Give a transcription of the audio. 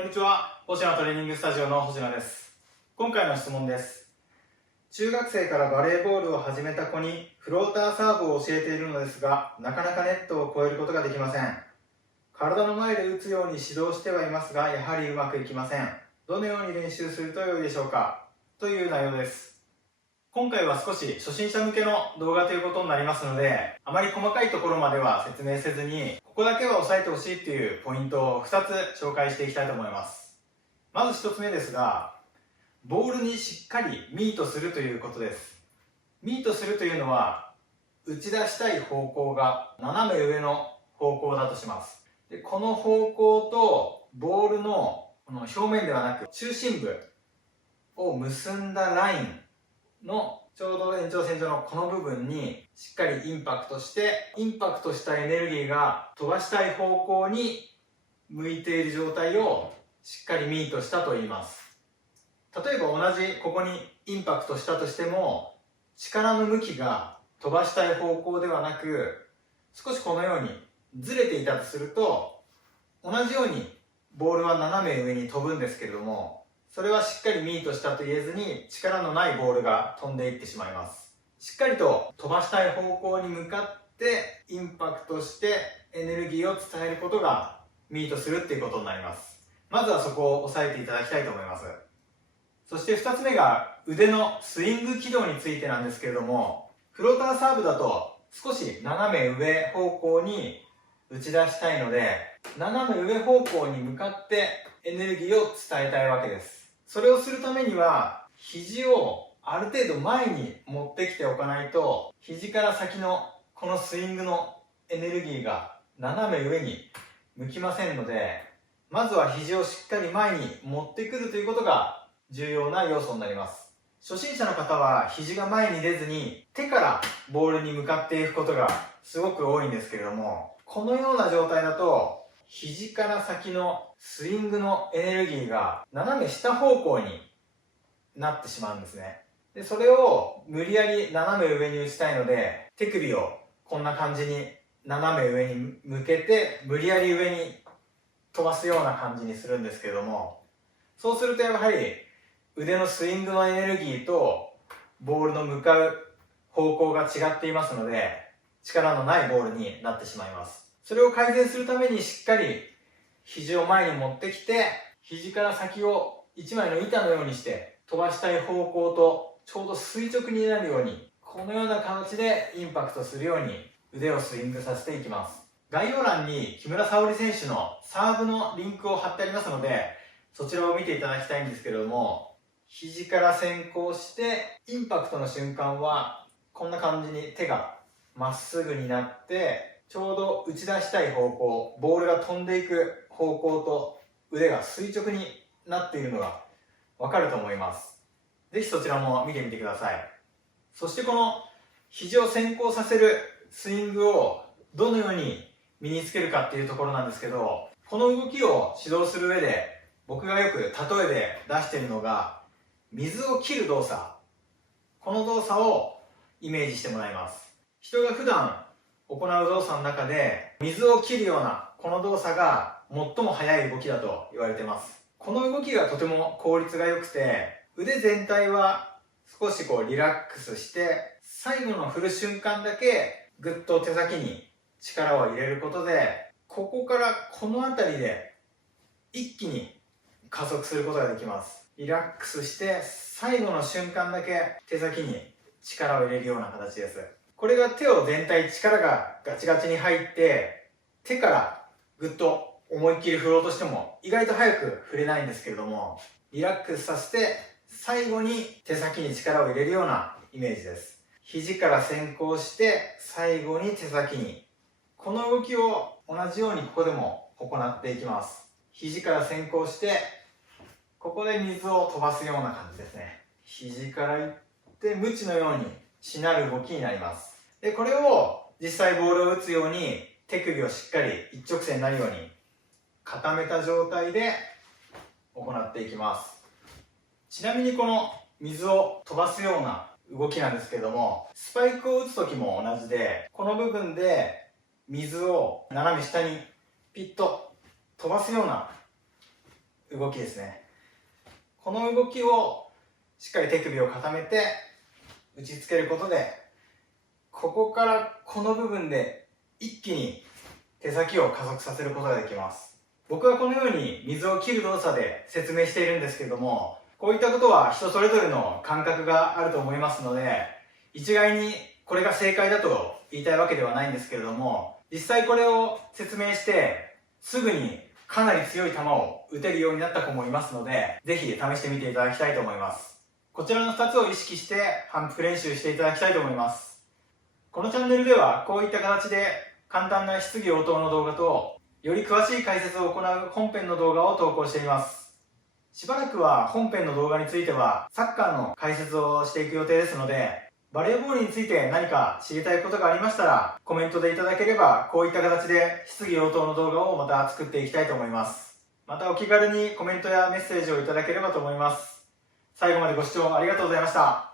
こんにちは。星野トレーニングスタジオの星野です。今回の質問です。中学生からバレーボールを始めた子にフローターサーブを教えているのですが、なかなかネットを越えることができません。体の前で打つように指導してはいますが、やはりうまくいきません。どのように練習すると良いでしょうか、という内容です。今回は少し初心者向けの動画ということになりますので、あまり細かいところまでは説明せずに、ここだけは押さえてほしいっていうポイントを2つ紹介していきたいと思います。まず1つ目ですが、ボールにしっかりミートするということです。ミートするというのは、打ち出したい方向が斜め上の方向だとします。で、この方向とボールのこの表面ではなく中心部を結んだラインのちょうど延長線上のこの部分にしっかりインパクトして、インパクトしたエネルギーが飛ばしたい方向に向いている状態をしっかりミートしたと言います。例えば同じここにインパクトしたとしても、力の向きが飛ばしたい方向ではなく、少しこのようにずれていたとすると、同じようにボールは斜め上に飛ぶんですけれども、それはしっかりミートしたと言えずに力のないボールが飛んでいってしまいます。しっかりと飛ばしたい方向に向かってインパクトしてエネルギーを伝えることがミートするっていうことになります。まずはそこを押さえていただきたいと思います。そして2つ目が腕のスイング軌道についてなんですけれども、フローターサーブだと少し斜め上方向に打ち出したいので、斜め上方向に向かってエネルギーを伝えたいわけです。それをするためには、肘をある程度前に持ってきておかないと、肘から先のこのスイングのエネルギーが斜め上に向きませんので、まずは肘をしっかり前に持ってくるということが重要な要素になります。初心者の方は肘が前に出ずに手からボールに向かっていくことがすごく多いんですけれども、このような状態だと肘から先のスイングのエネルギーが斜め下方向になってしまうんですね。で、それを無理やり斜め上に打ちたいので、手首をこんな感じに斜め上に向けて無理やり上に飛ばすような感じにするんですけれども、そうするとやはり腕のスイングのエネルギーとボールの向かう方向が違っていますので、力のないボールになってしまいます。それを改善するためにしっかり肘を前に持ってきて、肘から先を一枚の板のようにして飛ばしたい方向とちょうど垂直になるように、このような形でインパクトするように腕をスイングさせていきます。概要欄に木村沙織選手のサーブのリンクを貼ってありますので、そちらを見ていただきたいんですけれども、肘から先行してインパクトの瞬間はこんな感じに手がまっすぐになって、ちょうど打ち出したい方向、ボールが飛んでいく方向と腕が垂直になっているのがわかると思います。ぜひそちらも見てみてください。そしてこの肘を先行させるスイングをどのように身につけるかっていうところなんですけど、この動きを指導する上で僕がよく例えで出しているのが、水を切る動作。この動作をイメージしてもらいます。人が普段行う動作の中で水を切るようなこの動作が最も速い動きだと言われています。この動きがとても効率が良くて、腕全体は少しリラックスして、最後の振る瞬間だけぐっと手先に力を入れることで、ここからこの辺りで一気に加速することができます。リラックスして最後の瞬間だけ手先に力を入れるような形です。これが手を全体力がガチガチに入って手からぐっと思いっきり振ろうとしても意外と早く振れないんですけれども、リラックスさせて最後に手先に力を入れるようなイメージです。肘から先行して最後に手先に、この動きを同じようにここでも行っていきます。肘から先行してここで水を飛ばすような感じですね。肘からいってムチのようにしなる動きになります。で、これを実際ボールを打つように手首をしっかり一直線になるように固めた状態で行っていきます。ちなみにこの水を飛ばすような動きなんですけれども、スパイクを打つ時も同じで、この部分で水を斜め下にピッと飛ばすような動きですね。この動きをしっかり手首を固めて打ちつけることで、ここからこの部分で一気に手先を加速させることができます。僕はこのように水を切る動作で説明しているんですけれども、こういったことは人それぞれの感覚があると思いますので、一概にこれが正解だと言いたいわけではないんですけれども、実際これを説明してすぐにかなり強い球を打てるようになった子もいますので、ぜひ試してみていただきたいと思います。こちらの2つを意識して反復練習していただきたいと思います。このチャンネルではこういった形で簡単な質疑応答の動画と、より詳しい解説を行う本編の動画を投稿しています。しばらくは本編の動画についてはサッカーの解説をしていく予定ですので、バレーボールについて何か知りたいことがありましたらコメントでいただければ、こういった形で質疑応答の動画をまた作っていきたいと思います。またお気軽にコメントやメッセージをいただければと思います。最後までご視聴ありがとうございました。